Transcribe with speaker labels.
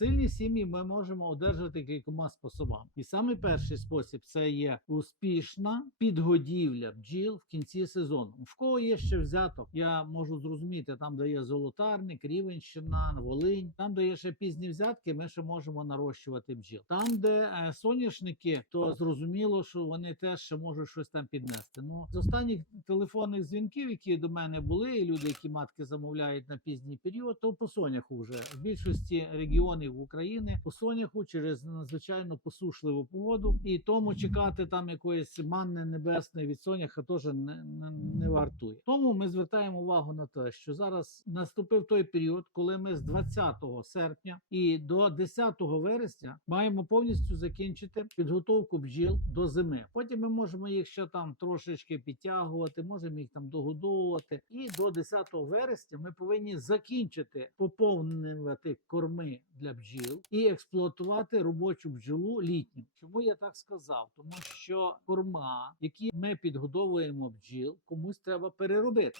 Speaker 1: Сильні сім'ї ми можемо одержати кількома способами. І саме перший спосіб це є успішна підгодівля бджіл в кінці сезону. В кого є ще взяток, я можу зрозуміти, там де є золотарник, Рівенщина, Волинь, там де є ще пізні взятки, ми ще можемо нарощувати бджіл. Там, де е, соняшники, то зрозуміло, що вони теж ще можуть щось там піднести. Ну з останніх телефонних дзвінків, які до мене були, і люди, які матки замовляють на пізній період, то по соняху вже в більшості регіонів України по соняху через надзвичайно посушливу погоду, і тому чекати там якоїсь манни небесної від соняха теж не, не, не вартує. Тому ми звертаємо увагу на те, що зараз наступив той період, коли ми з 20 серпня і до 10 вересня маємо повністю закінчити підготовку бджіл до зими. Потім ми можемо їх ще там трошечки підтягувати, можемо їх там догодовувати. І до 10 вересня ми повинні закінчити поповнювати корми для бджіл і експлуатувати робочу бджолу літню. Чому я так сказав? Тому що корма, які ми підгодовуємо бджіл, комусь треба переробити.